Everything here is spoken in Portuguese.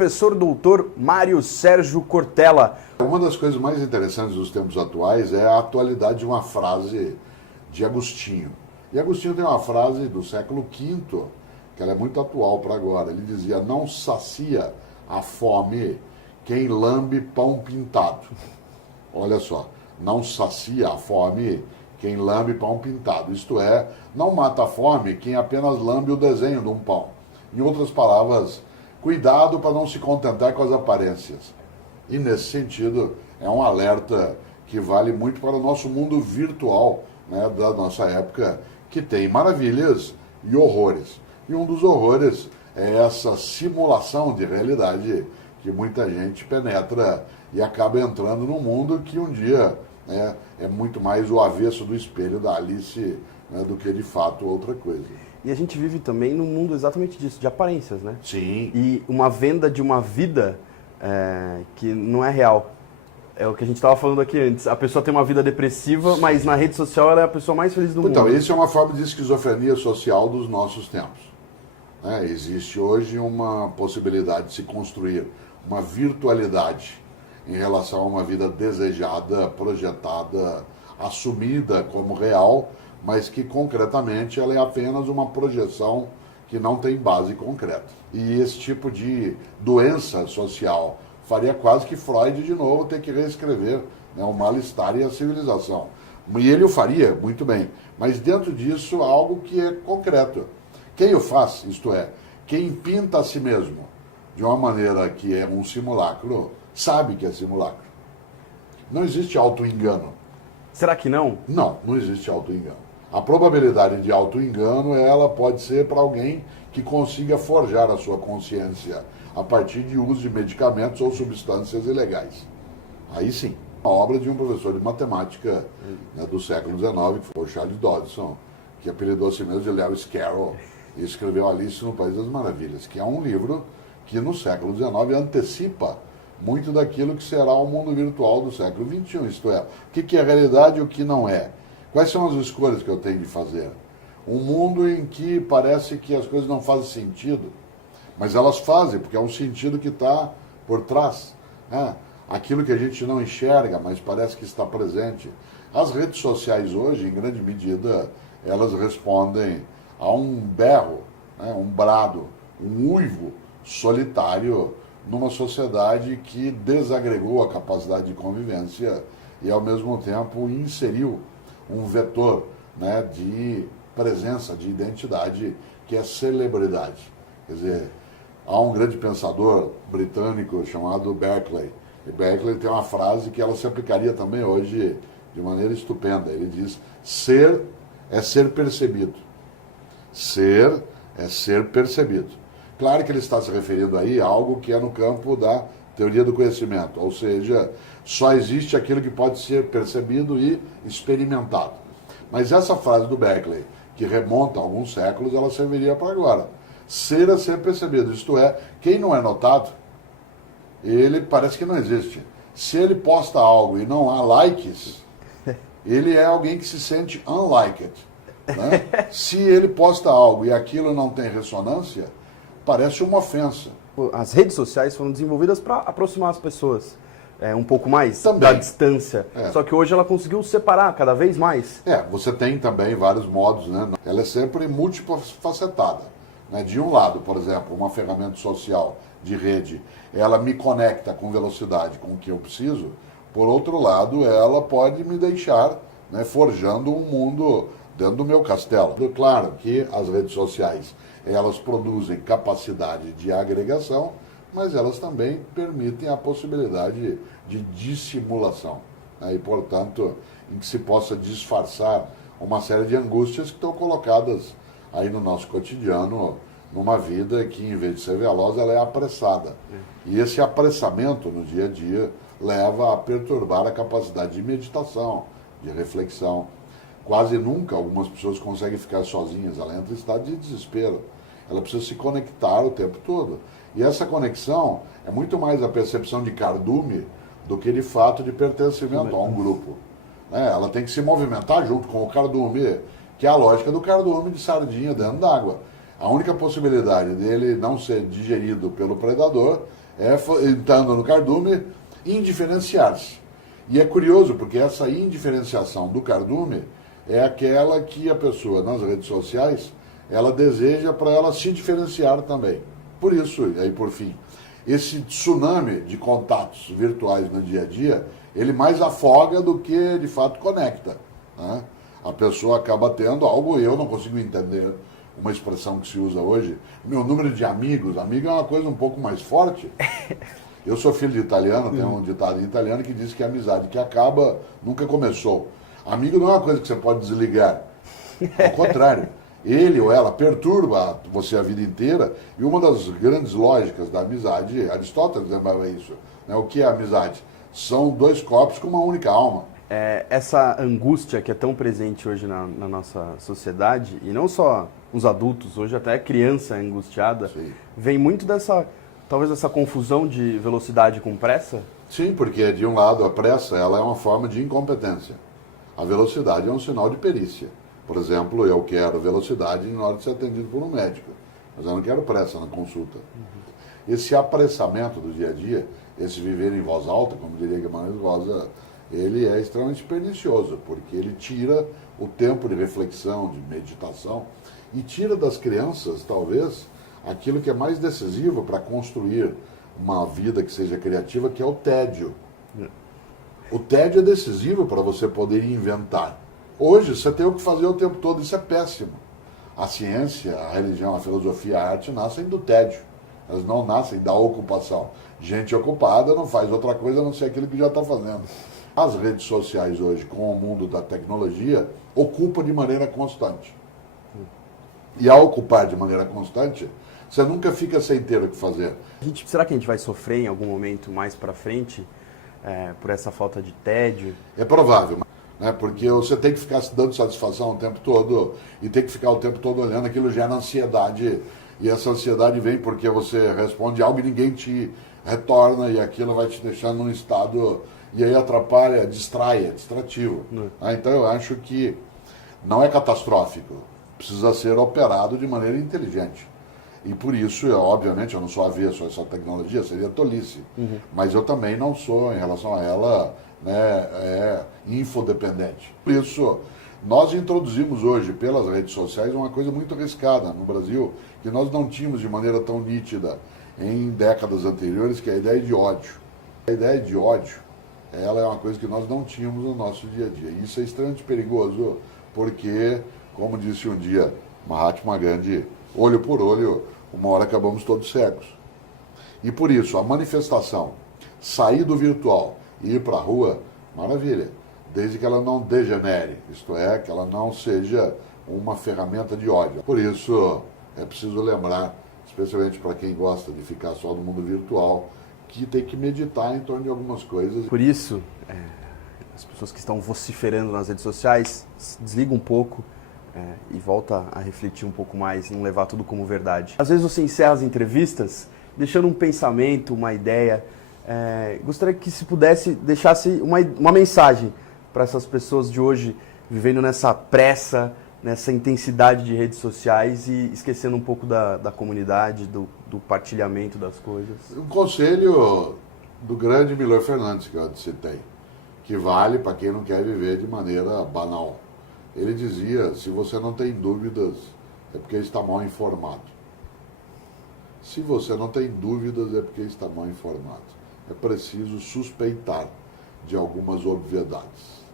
professor doutor Mário Sérgio Cortella. Uma das coisas mais interessantes dos tempos atuais é a atualidade de uma frase de Agostinho. E Agostinho tem uma frase do século V, que ela é muito atual para agora. Ele dizia: não sacia a fome quem lambe pão pintado. Olha só, não sacia a fome quem lambe pão pintado. Isto é, não mata a fome quem apenas lambe o desenho de um pão. Em outras palavras, cuidado para não se contentar com as aparências. E nesse sentido, é um alerta que vale muito para o nosso mundo virtual, né, da nossa época, que tem maravilhas e horrores. E um dos horrores é essa simulação de realidade que muita gente penetra e acaba entrando num mundo que um dia, né, é muito mais o avesso do espelho da Alice, né, do que de fato outra coisa. E a gente vive também num mundo exatamente disso, de aparências, né? Sim. E uma venda de uma vida que não é real. É o que a gente estava falando aqui antes. A pessoa tem uma vida depressiva, sim, mas na rede social ela é a pessoa mais feliz do mundo. Então, isso é uma forma de esquizofrenia social dos nossos tempos. Existe hoje uma possibilidade de se construir uma virtualidade em relação a uma vida desejada, projetada, assumida como real, mas que concretamente ela é apenas uma projeção que não tem base concreta. E esse tipo de doença social faria quase que Freud de novo ter que reescrever, né, o mal-estar e a civilização. E ele o faria muito bem, mas dentro disso há algo que é concreto. Quem o faz, isto é, quem pinta a si mesmo de uma maneira que é um simulacro, sabe que é simulacro. Não existe auto-engano. Será que não? Não existe auto-engano. A probabilidade de auto-engano, ela pode ser para alguém que consiga forjar a sua consciência a partir de uso de medicamentos ou substâncias ilegais. Aí sim. A obra de um professor de matemática, né, do século XIX, que foi o Charles Dodson, que apelidou a si mesmo de Lewis Carroll, e escreveu Alice no País das Maravilhas, que é um livro que no século XIX antecipa muito daquilo que será o mundo virtual do século XXI, isto é, o que é realidade e o que não é. Quais são as escolhas que eu tenho de fazer? Um mundo em que parece que as coisas não fazem sentido, mas elas fazem, porque é um sentido que está por trás. Aquilo que a gente não enxerga, mas parece que está presente. As redes sociais hoje, em grande medida, elas respondem a um berro, né, um brado, um uivo solitário numa sociedade que desagregou a capacidade de convivência e, ao mesmo tempo, inseriu um vetor, né, de presença, de identidade, que é celebridade. Quer dizer, há um grande pensador britânico chamado Berkeley. E Berkeley tem uma frase que ela se aplicaria também hoje de maneira estupenda. Ele diz: ser é ser percebido. Ser é ser percebido. Claro que ele está se referindo aí a algo que é no campo da teoria do conhecimento, ou seja, só existe aquilo que pode ser percebido e experimentado. Mas essa frase do Berkeley, que remonta a alguns séculos, ela serviria para agora. Ser é ser percebido, isto é, quem não é notado, ele parece que não existe. Se ele posta algo e não há likes, ele é alguém que se sente unliked. Né? Se ele posta algo e aquilo não tem ressonância, parece uma ofensa. As redes sociais foram desenvolvidas para aproximar as pessoas um pouco mais também da distância. Só que hoje ela conseguiu separar cada vez mais. Você tem também vários modos, né? Ela é sempre multifacetada. Né? De um lado, por exemplo, uma ferramenta social de rede, ela me conecta com velocidade com o que eu preciso. Por outro lado, ela pode me deixar, né, forjando um mundo dentro do meu castelo. Claro que as redes sociais, elas produzem capacidade de agregação, mas elas também permitem a possibilidade de dissimulação, né? E, portanto, em que se possa disfarçar uma série de angústias que estão colocadas aí no nosso cotidiano, numa vida que, em vez de ser veloz, ela é apressada. E esse apressamento no dia a dia leva a perturbar a capacidade de meditação, de reflexão. Quase nunca algumas pessoas conseguem ficar sozinhas, ela entra em estado de desespero. Ela precisa se conectar o tempo todo. E essa conexão é muito mais a percepção de cardume do que de fato de pertencimento a um grupo. Ela tem que se movimentar junto com o cardume, que é a lógica do cardume de sardinha dentro d'água. A única possibilidade dele não ser digerido pelo predador é, entrando no cardume, indiferenciar-se. E é curioso, porque essa indiferenciação do cardume é aquela que a pessoa, nas redes sociais, ela deseja para ela se diferenciar também. Por isso, e aí por fim, esse tsunami de contatos virtuais no dia a dia, ele mais afoga do que de fato conecta, né? A pessoa acaba tendo algo, eu não consigo entender uma expressão que se usa hoje, meu número de amigos, amigo é uma coisa um pouco mais forte. Eu sou filho de italiano, tem um ditado em italiano que diz que a amizade que acaba nunca começou. Amigo não é uma coisa que você pode desligar, ao contrário. Ele ou ela perturba você a vida inteira, e uma das grandes lógicas da amizade, Aristóteles lembrava isso, né? O que é amizade? São dois corpos com uma única alma. Essa angústia que é tão presente hoje na nossa sociedade, e não só os adultos, hoje até a criança angustiada, Sim. vem muito talvez dessa confusão de velocidade com pressa? Sim, porque de um lado a pressa ela é uma forma de incompetência. A velocidade é um sinal de perícia. Por exemplo, eu quero velocidade na hora de ser atendido por um médico, mas eu não quero pressa na consulta. Esse apressamento do dia a dia, esse viver em voz alta, como diria Guimarães Rosa, ele é extremamente pernicioso, porque ele tira o tempo de reflexão, de meditação, e tira das crianças, talvez, aquilo que é mais decisivo para construir uma vida que seja criativa, que é o tédio. O tédio é decisivo para você poder inventar. Hoje, você tem o que fazer o tempo todo, isso é péssimo. A ciência, a religião, a filosofia, a arte nascem do tédio. Elas não nascem da ocupação. Gente ocupada não faz outra coisa a não ser aquilo que já está fazendo. As redes sociais hoje, com o mundo da tecnologia, ocupam de maneira constante. E ao ocupar de maneira constante, você nunca fica sem ter o que fazer. Será que a gente vai sofrer em algum momento mais para frente por essa falta de tédio? É provável, né? Porque você tem que ficar se dando satisfação o tempo todo e tem que ficar o tempo todo olhando, aquilo gera ansiedade. E essa ansiedade vem porque você responde algo e ninguém te retorna e aquilo vai te deixando num estado... E aí atrapalha, distrai, é distrativo. Então eu acho que não é catastrófico, precisa ser operado de maneira inteligente. E por isso, obviamente, eu não sou avesso a essa tecnologia, seria tolice. Mas eu também não sou, em relação a ela, né, infodependente. Por isso, nós introduzimos hoje, pelas redes sociais, uma coisa muito arriscada no Brasil, que nós não tínhamos de maneira tão nítida em décadas anteriores, que é a ideia de ódio. A ideia de ódio, ela é uma coisa que nós não tínhamos no nosso dia a dia. E isso é extremamente perigoso, porque, como disse um dia Mahatma Gandhi, olho por olho, uma hora acabamos todos cegos. E por isso, a manifestação, sair do virtual e ir para a rua, maravilha, desde que ela não degenere, isto é, que ela não seja uma ferramenta de ódio. Por isso, é preciso lembrar, especialmente para quem gosta de ficar só no mundo virtual, que tem que meditar em torno de algumas coisas. Por isso, as pessoas que estão vociferando nas redes sociais, desliga um pouco e volta a refletir um pouco mais, não levar tudo como verdade. Às vezes você encerra as entrevistas deixando um pensamento, uma ideia. Gostaria que, se pudesse, deixasse uma mensagem para essas pessoas de hoje, vivendo nessa pressa, nessa intensidade de redes sociais e esquecendo um pouco da comunidade, do partilhamento das coisas. Um conselho do grande Milor Fernandes, que eu citei, que vale para quem não quer viver de maneira banal. Ele dizia, se você não tem dúvidas, é porque está mal informado. Se você não tem dúvidas, é porque está mal informado. É preciso suspeitar de algumas obviedades.